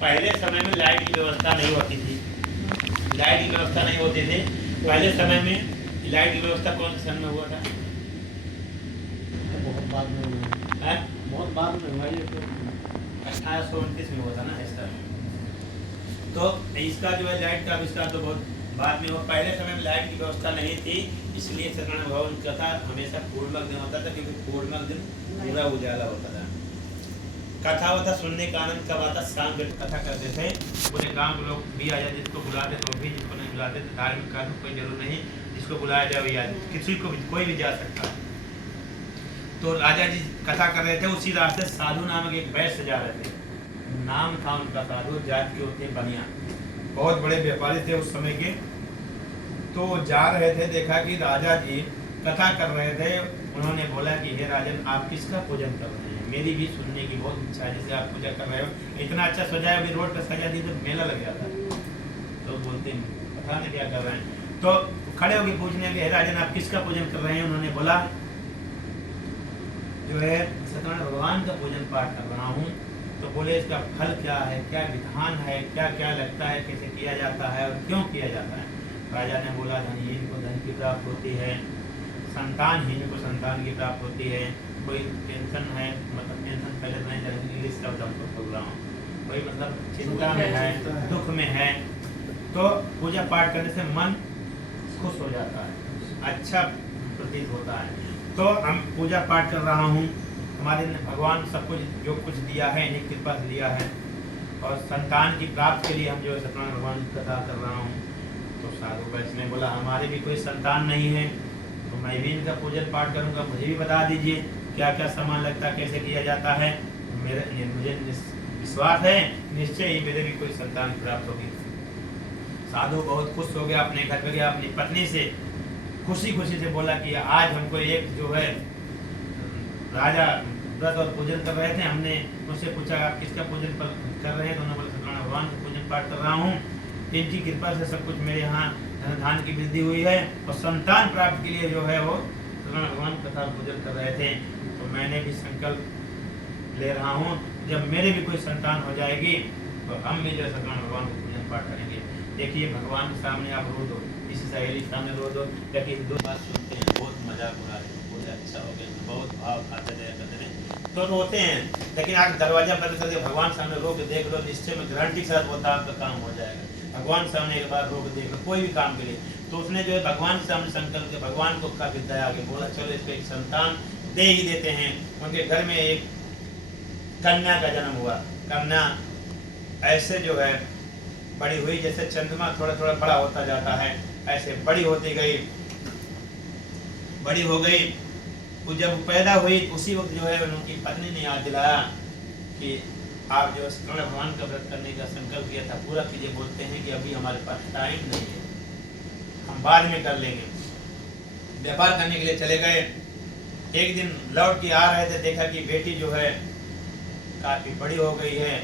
पहले समय में लाइट की व्यवस्था नहीं होती थी। लाइट की व्यवस्था नहीं होती थी पहले समय में। लाइट की व्यवस्था कौन से सन में हुआ था? बहुत बाद में हुआ है। बहुत बाद में हुआ ये तो 1829 में हुआ था ना इस तरह। तो इसका जो है लाइट का आविष्कार तो बहुत बाद में हुआ। पहले समय में लाइट की व्यवस्था नहीं थी, इसलिए सत्यनारायण भगवान कथा हमेशा पूर्णिमा दिन होता था, क्योंकि पूर्णिमा दिन पूरा उजाला होता था। कथा होता सुनने का आनंद कब आता? शाम को कथा करते थे, पूरे गांव के लोग भी आ जाते, जिसको बुलाते तो भी, जिसको नहीं बुलाते तो धार्मिक कार्य कोई जरूर नहीं, जिसको बुलाया जाए वही आज किसी को भी कोई भी जा सकता है। तो राजा जी कथा कर रहे थे, उसी रास्ते साधु नामक एक वैश्य जा रहे थे। नाम था उनका साधु, जात के होते बनिया, बहुत बड़े व्यापारी थे उस समय के। तो जा रहे थे, देखा कि राजा जी कथा कर रहे थे। उन्होंने बोला कि हे राजन, आप किसका पूजन कर रहे हैं? मेरी भी सुनने की बहुत इच्छा है, जैसे आप पूजा कर रहे हो, इतना अच्छा सजाया, अभी रोड पर सजा दी तो मेला लग जाता है। तो बोलते हैं पता नहीं क्या कर रहे हैं। तो खड़े होकर पूछने के, हे राजन आप किसका पूजन कर रहे हैं? उन्होंने बोला जो है सत्यनारायण भगवान का पूजन पाठ कर रहा हूँ। तो बोले इसका फल क्या है, क्या विधान है, क्या क्या लगता है, कैसे किया जाता है और क्यों किया जाता है? राजा ने बोला धनहीन को धन की प्राप्त होती है, संतानहीन को संतान की प्राप्त होती है। कोई टेंशन है, मतलब टेंशन पहले नहीं जाए, इंग्लिश शब्द हमको बोल रहा हूँ, कोई मतलब चिंता में है, दुख में है, तो पूजा पाठ करने से मन खुश हो जाता है, अच्छा प्रतीत होता है। तो हम पूजा पाठ कर रहा हूँ, हमारे भगवान सब कुछ जो कुछ दिया है इन्हीं कृपा से दिया है, और संतान की प्राप्ति के लिए हम जो है सत्यनारायण भगवान की कथा कर रहा हूँ। तो साधु वैश्य ने बोला हमारे भी कोई संतान नहीं है, तो मैं भी इनका पूजन पाठ करूँगा, मुझे भी बता दीजिए क्या क्या सामान लगता है, कैसे किया जाता है। मुझे विश्वास है निश्चय ही मेरे भी कोई संतान प्राप्त होगी। साधु बहुत खुश हो गया, अपने घर पे गया, अपनी पत्नी से खुशी खुशी से बोला कि आज हमको एक जो है राजा व्रत और पूजन कर रहे थे, हमने उससे पूछा आप किसका पूजन कर रहे हैं? तो उन्होंने बोला सत्यनारायण भगवान का पूजन पाठ कर रहा हूँ, इनकी कृपा से सब कुछ मेरे यहाँ धन धान की वृद्धि हुई है, और संतान प्राप्त के लिए जो है वो सत्यनारायण भगवान कथा पूजन कर रहे थे। तो मैंने भी संकल्प ले रहा हूँ, जब मेरे भी कोई संतान हो जाएगी तो हम भी जो है सत्यनारायण भगवान का पूजन पाठ करेंगे। देखिए भगवान के सामने आप रो दो, किसी सहेली सामने रो दो, लेकिन दो बात सुनते हैं, बहुत मजाक उड़ा रहे, बहुत अच्छा हो गया, बहुत भाव खाते रहे करते रहे तो रोते हैं, लेकिन आप दरवाजा बंद करके भगवान सामने रो के देख लो, निश्चय में गारंटी के साथ होता आपका काम हो जाएगा। भगवान सामने एक बार रो के देख लो कोई भी काम के लिए। तो उसने जो है भगवान के सामने संकल्प किया, भगवान को काफी दया आगे बोला चलो इसको एक संतान दे ही देते हैं। उनके घर में एक कन्या का जन्म हुआ। कन्या ऐसे जो है बड़ी हुई, जैसे चंद्रमा थोड़ा थोड़ा बड़ा होता जाता है, ऐसे बड़ी होती गई, बड़ी हो गई। वो जब पैदा हुई उसी वक्त जो है उनकी पत्नी ने याद दिलाया कि आप जो सत्यनारायण भगवान का व्रत करने का संकल्प किया था पूरा कीजिए। बोलते हैं कि अभी हमारे पास टाइम नहीं है, हम बाद में कर लेंगे। व्यापार करने के लिए चले गए। एक दिन लौट के आ रहे थे, देखा कि बेटी जो है काफी बड़ी हो गई है।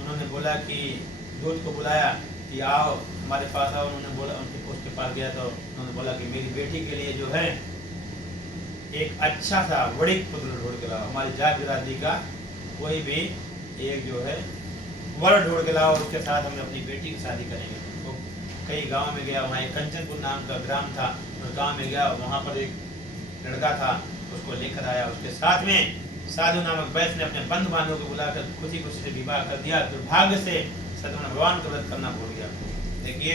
उन्होंने बोला कि दूध को बुलाया कि आओ हमारे पास आओ। उन्होंने बोला, उनके पोस्ट के पास गया तो उन्होंने बोला कि मेरी बेटी के लिए जो है एक अच्छा सा बड़ी पुत्र ढूंढ के लाओ, हमारी जात बिरादरी का कोई भी एक जो है वर ढूंढ के लाओ, उसके साथ हम अपनी बेटी की शादी करेंगे। तो कई गांव में गया, वहाँ एक कंचनपुर नाम का ग्राम था, उस गाँव में गया, वहाँ पर एक लड़का था, उसको लेकर आया। उसके साथ में साधु नामक वैश्य ने अपने बंधु बांधवों को बुलाकर खुशी खुशी से विवाह कर दिया। दुर्भाग्य से सत्यनारायण भगवान का व्रत करना भूल गया। देखिए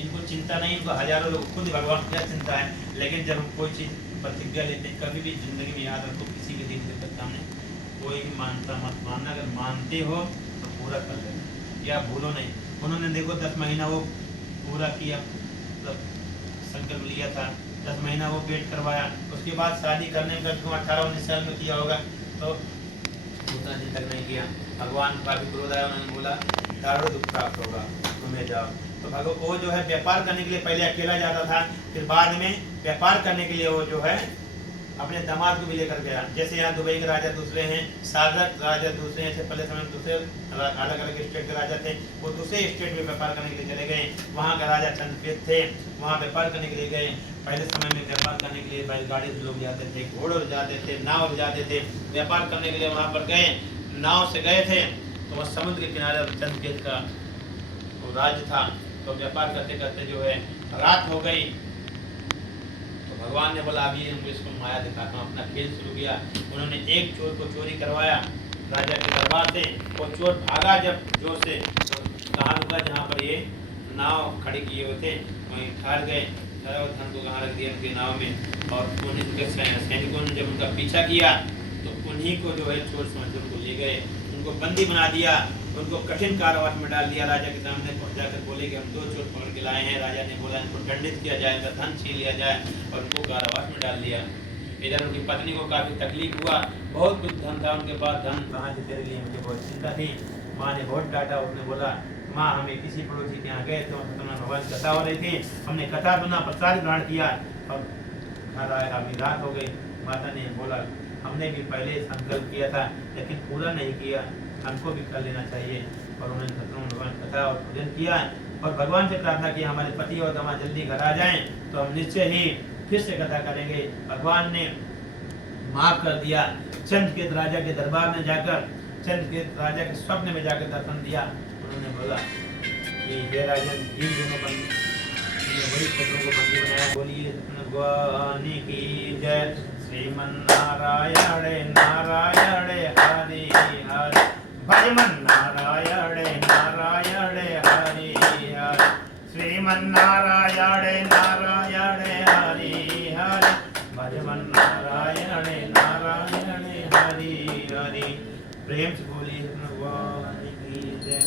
इनको चिंता नहीं, इनको हजारों लोग खुद भगवान क्या चिंता है, लेकिन जब हम कोई चीज़ प्रतिज्ञा लेते हैं, कभी भी जिंदगी में याद रखो किसी के दिन के सामने कोई भी मानता मत मानना, अगर मानते हो तो पूरा कर लेना या भूलो नहीं। उन्होंने देखो 10 महीना वो पूरा किया, मतलब संकल्प लिया था, 10 महीना वो वेट करवाया। उसके बाद शादी करने का 18-19 साल में किया होगा, तो उतना दिन तक नहीं किया। भगवान का भी क्रोध आया, उन्होंने बोला दारुण दुख प्राप्त होगा, तुम्हें जाओ। तो भगवान वो जो है व्यापार करने के लिए पहले अकेला जाता था, फिर बाद में व्यापार करने के लिए वो जो है अपने दामाद को भी लेकर गया। जैसे यहाँ दुबई के राजा दूसरे हैं, सागर राजा दूसरे हैं, पहले समय में दूसरे अलग अलग स्टेट के राजा थे, वो दूसरे स्टेट में व्यापार करने के लिए चले गए। वहाँ का राजा चंद्रपेत थे, वहाँ व्यापार करने के लिए गए। पहले समय में व्यापार करने के लिए बैलगाड़ी से लोग जाते थे, घोड़ों से जाते थे, नाव से जाते थे। व्यापार करने के लिए वहाँ पर गए, नाव से गए थे। तो वह समुद्र के किनारे चंद्रकेत का वो राज्य था। तो व्यापार करते करते जो है रात हो गई। तो भगवान ने बोला अभी इसको माया दिखाता हूँ, अपना खेल शुरू किया। उन्होंने एक चोर को चोरी करवाया राजा के दरबार से। वो चोर भागा जब जोर से, तो कहाँ रुका जहाँ पर ये नाव खड़ी किए हुए थे, वहीं ठहर गए। ठहरा हुआ धन को कहाँ रख दिया उनकी नाव में। और उनके सैनिकों ने जब उनका पीछा किया तो उन्हीं को जो है चोर समझ उनको ले गए, उनको बंदी बना दिया, उनको कठिन कारावास में डाल दिया। राजा के सामने पहुंचाकर बोले कि हम 2 चोर पकड़ के लाए हैं। राजा ने बोला इनको दंडित किया जाए, इनका धन छीन लिया जाए, और उनको कारावास में डाल दिया। इधर उनकी पत्नी को काफी तकलीफ हुआ, बहुत कुछ धन था उनके पास, धन कहाँ से तेरे लिए मुझे बहुत चिंता थी। माँ ने बहुत डांटा। उसने बोला माँ हमें किसी पड़ोसी के यहाँ गए तो भगवान की कथा हो रही थी, हमने कथा सुना, प्रसाद ग्रहण किया और घर आया, अभी रात हो गई। माता ने बोला हमने भी पहले संकल्प किया था लेकिन पूरा नहीं किया, हमको भी कर लेना चाहिए। और उन्होंने सत्संग भगवान कथा और पूजन किया और भगवान से प्रार्थना की हमारे पति और दामाद जल्दी घर आ जाएं तो हम निश्चय ही फिर से कथा करेंगे। भगवान ने माफ कर दिया। चंद्रकेत राजा के दरबार में जाकर, चंद्रकेत राजा के स्वप्न में जाकर दर्शन दिया। उन्होंने बोला कि हे राजन, इन दोनों वही पुत्रों को बंदी बनाया। बोलिए भगवान की जय। श्रीमन्नारायण नारायण हरि हरि, भजमन नारायण नारायण हरि हरि, श्रीमन्नारायण नारायण हरि हरि, भजमन नारायण नारायण हरि हरि। प्रेम से बोलिए भगवान की जय।